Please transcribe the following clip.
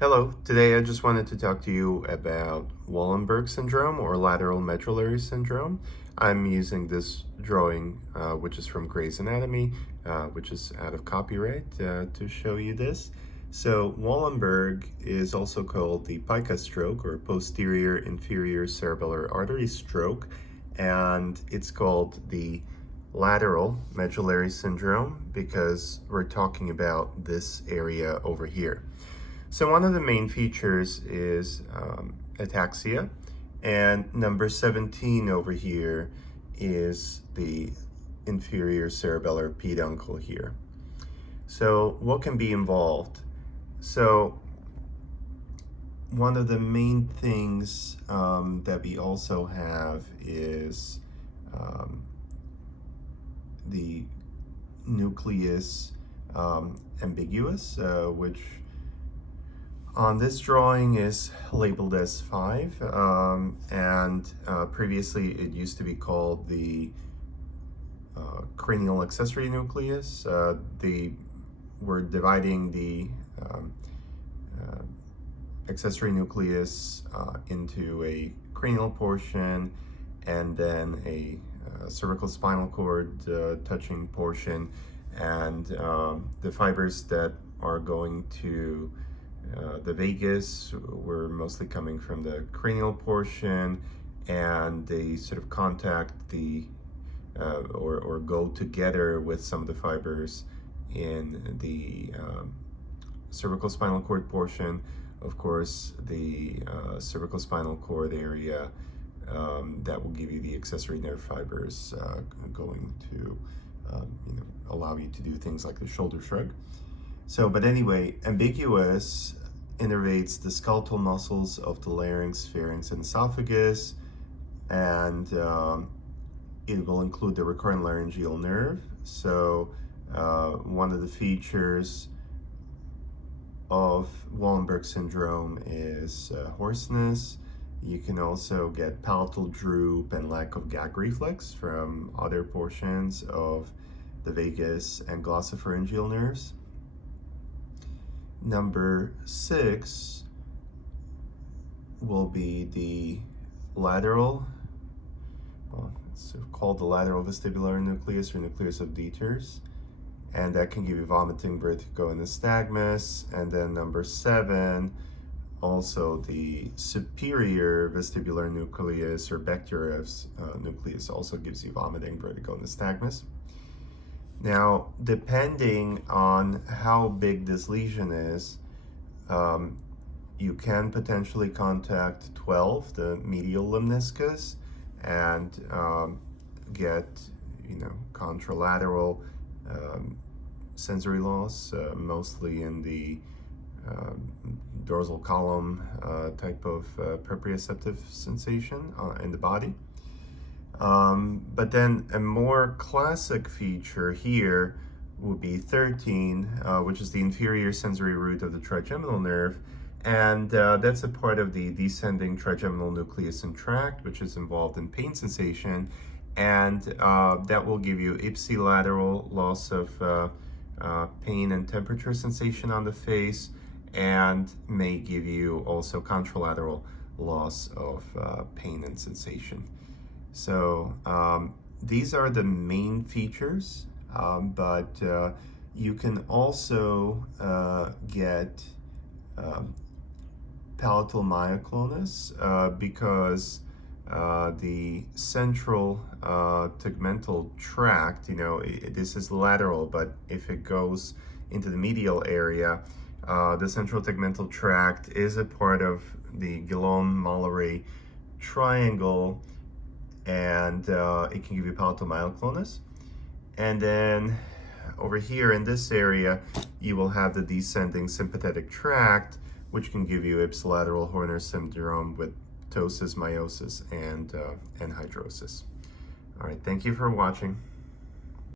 Hello, today I just wanted to talk to you about Wallenberg syndrome or lateral medullary syndrome. I'm using this drawing, which is from Gray's Anatomy, which is out of copyright, to show you this. So Wallenberg is also called the pica stroke or posterior inferior cerebellar artery stroke, and it's called the lateral medullary syndrome because we're talking about this area over here. So one of the main features is ataxia, and number 17 over here is the inferior cerebellar peduncle here. So what can be involved? So one of the main things that we also have is the nucleus ambiguous, which on this drawing is labeled as 5, and previously it used to be called the cranial accessory nucleus. They were dividing the accessory nucleus into a cranial portion and then a cervical spinal cord touching portion, and the fibers that are going to the vagus were mostly coming from the cranial portion, and they sort of contact the or go together with some of the fibers in the cervical spinal cord portion. Of course, the cervical spinal cord area that will give you the accessory nerve fibers going to allow you to do things like the shoulder shrug. So, but anyway, ambiguous innervates the skeletal muscles of the larynx, pharynx, and esophagus, and it will include the recurrent laryngeal nerve. So one of the features of Wallenberg syndrome is hoarseness. You can also get palatal droop and lack of gag reflex from other portions of the vagus and glossopharyngeal nerves. Number 6 will be the lateral, well, it's called the lateral vestibular nucleus or nucleus of Deiters, and that can give you vomiting, vertigo, and nystagmus. And then number 7, also the superior vestibular nucleus or Bechterew nucleus also gives you vomiting, vertigo, and nystagmus. Now, depending on how big this lesion is, you can potentially contact 12, the medial lemniscus, and get, contralateral sensory loss, mostly in the dorsal column type of proprioceptive sensation in the body. But then a more classic feature here would be 13, which is the inferior sensory root of the trigeminal nerve, and that's a part of the descending trigeminal nucleus and tract, which is involved in pain sensation, and that will give you ipsilateral loss of pain and temperature sensation on the face, and may give you also contralateral loss of pain and sensation. So these are the main features, but you can also get palatal myoclonus because the central tegmental tract, this is lateral, but if it goes into the medial area, the central tegmental tract is a part of the Guillain Mollaret triangle, and it can give you palatal myoclonus. And then over here in this area, you will have the descending sympathetic tract, which can give you ipsilateral Horner syndrome with ptosis, meiosis, and hydrosis. All right, thank you for watching.